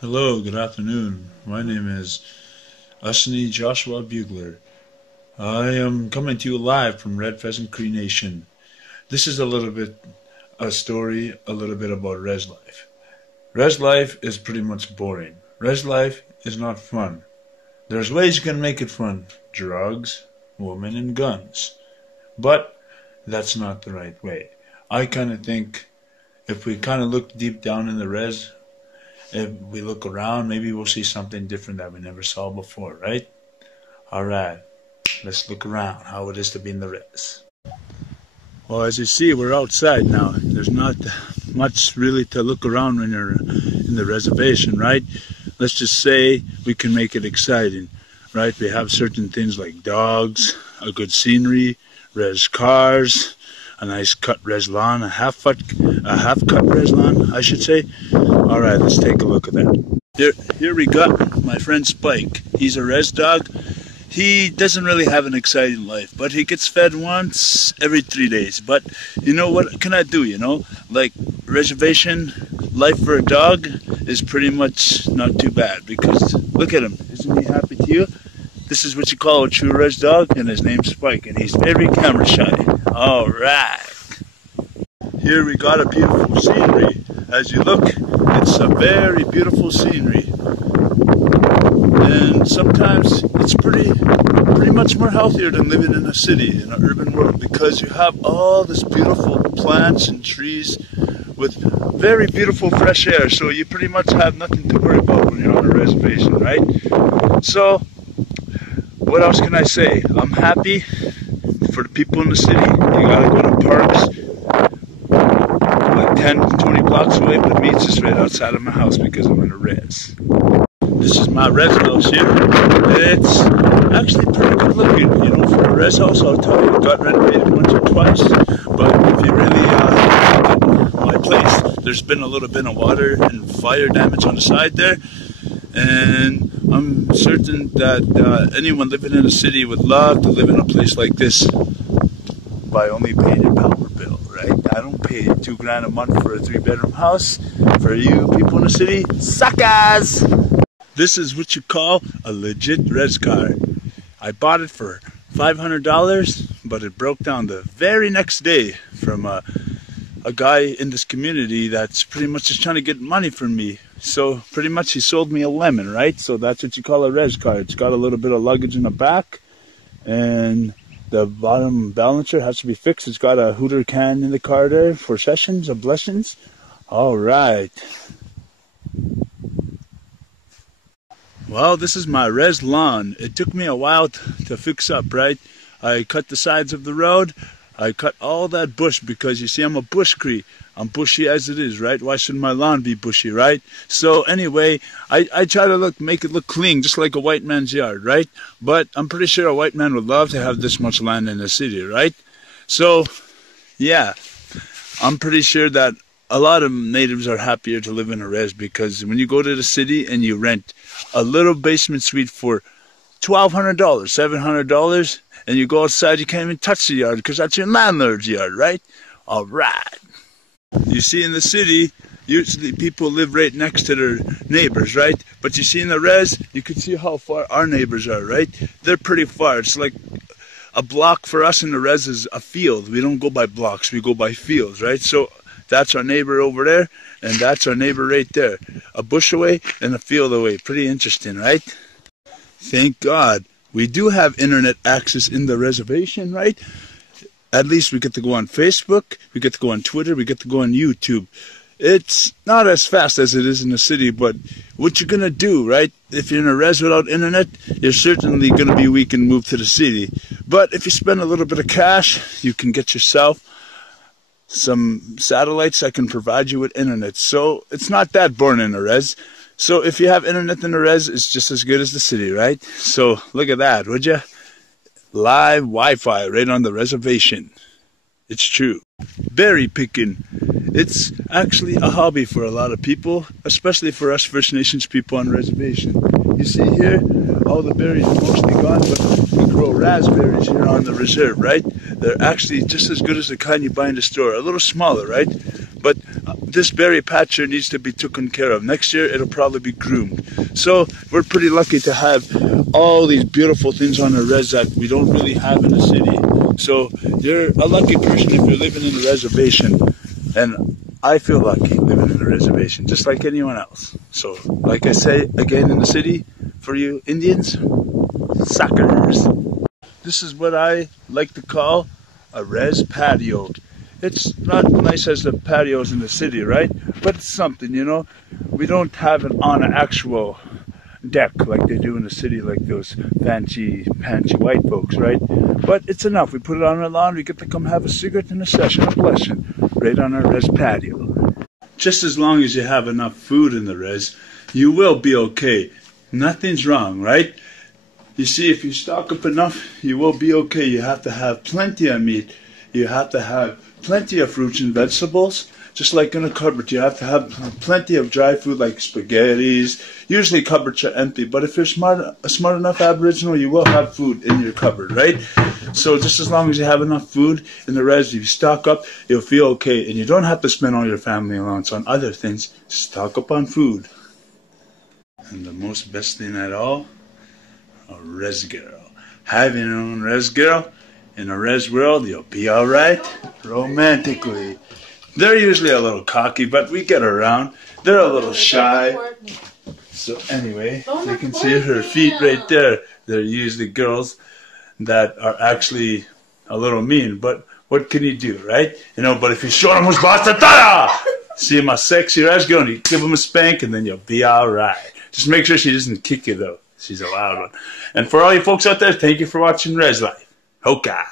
Hello, good afternoon. My name is Asani Joshua Bugler. I am coming to you live from Red Pheasant Cree Nation. This is a story a little bit about Rez Life. Rez Life is pretty much boring. Rez Life is not fun. There's ways you can make it fun. Drugs, women, and guns. But that's not the right way. I kind of think if we kind of look deep down in the Rez, if we look around, maybe we'll see something different that we never saw before, right? Alright, let's look around, how it is to be in the Rez. Well, as you see, we're outside now. There's not much really to look around when you're in the reservation, right? Let's just say we can make it exciting, right? We have certain things like dogs, a good scenery, Rez cars, a nice cut Rez lawn, a half cut Rez lawn, I should say. All right, let's take a look at that. Here we got my friend Spike. He's a Rez dog. He doesn't really have an exciting life, but he gets fed once every 3 days. But you know what can I do, you know? Like reservation life for a dog is pretty much not too bad because look at him. Isn't he happy to you? This is what you call a true Rez dog, and his name's Spike, and he's very camera shy. All right. Here we got a beautiful scenery. As you look, it's a very beautiful scenery. And sometimes it's pretty much more healthier than living in a city, in an urban world, because you have all this beautiful plants and trees with very beautiful fresh air. So you pretty much have nothing to worry about when you're on a reservation, right? So, what else can I say? I'm happy for the people in the city. You gotta go to parks like 10, 20 blocks away, but me, it's just right outside of my house because I'm in a Rez. This is my Rez house here. It's actually pretty good looking, you know, for a Rez house. I'll tell you, it got renovated once or twice, but if you really look at my place, there's been a little bit of water and fire damage on the side there, and I'm certain that anyone living in a city would love to live in a place like this by only paying your power bill, right? I don't pay $2 grand a month for a 3-bedroom house. For you people in the city, suckers! This is what you call a legit Rez car. I bought it for $500, but it broke down the very next day from a guy in this community that's pretty much just trying to get money from me. So pretty much he sold me a lemon, right? So that's what you call a Rez car. It's got a little bit of luggage in the back, and the bottom balancer has to be fixed. It's got a hooter can in the car there for sessions of blessings. All right. Well, this is my Rez lawn. It took me a while to fix up, right? I cut the sides of the road. I cut all that bush because, you see, I'm a bush Cree. I'm bushy as it is, right? Why shouldn't my lawn be bushy, right? So anyway, I try to make it look clean, just like a white man's yard, right? But I'm pretty sure a white man would love to have this much land in the city, right? So, yeah, I'm pretty sure that a lot of natives are happier to live in a Rez because when you go to the city and you rent a little basement suite for $1,200, $700, and you go outside, you can't even touch the yard because that's your landlord's yard, right? All right. You see, in the city, usually people live right next to their neighbors, right? But you see in the Rez, you can see how far our neighbors are, right? They're pretty far. It's like a block for us in the Rez is a field. We don't go by blocks, we go by fields, right? So that's our neighbor over there, and that's our neighbor right there. A bush away and a field away. Pretty interesting, right? Thank God we do have internet access in the reservation, right? At least we get to go on Facebook, we get to go on Twitter, we get to go on YouTube. It's not as fast as it is in the city, but what you're going to do, right? If you're in a Rez without internet, you're certainly going to be weak and move to the city. But if you spend a little bit of cash, you can get yourself some satellites that can provide you with internet. So it's not that boring in a Rez. So if you have internet in the Rez, it's just as good as the city, right? So look at that, would you? Live Wi-Fi right on the reservation. It's true. Berry picking. It's actually a hobby for a lot of people, especially for us First Nations people on reservation. You see here, all the berries are mostly gone, but we grow raspberries here on the reserve, right? They're actually just as good as the kind you buy in the store. A little smaller, right? But this berry patch here needs to be taken care of. Next year, it'll probably be groomed. So we're pretty lucky to have all these beautiful things on the res that we don't really have in the city. So you're a lucky person if you're living in a reservation. And I feel lucky living in a reservation, just like anyone else. So, like I say again in the city, for you Indians, suckers. This is what I like to call a res patio. It's not nice as the patios in the city, right? But it's something, you know. We don't have it on an actual deck like they do in the city, like those fancy white folks, right? But it's enough. We put it on our lawn. We get to come have a cigarette and a session of blessing right on our res patio. Just as long as you have enough food in the res, you will be okay. Nothing's wrong, right? You see, if you stock up enough, you will be okay. You have to have plenty of meat. You have to have plenty of fruits and vegetables. Just like in a cupboard, you have to have plenty of dry food like spaghettis. Usually cupboards are empty, but if you're a smart enough Aboriginal, you will have food in your cupboard, right? So just as long as you have enough food in the res, if you stock up, you'll feel okay. And you don't have to spend all your family allowance on other things. Stock up on food. And the most best thing at all, a res girl. Having your own res girl in a res world, you'll be alright romantically. They're usually a little cocky, but we get around. They're a little shy. So anyway, you can see her feet right there. They're usually girls that are actually a little mean, but what can you do, right? You know, but if you show them who's boss, see him a sexy res girl, and you give him a spank, and then you'll be alright. Just make sure she doesn't kick you, though. She's a loud one. And for all you folks out there, thank you for watching Rez Life. Hoka!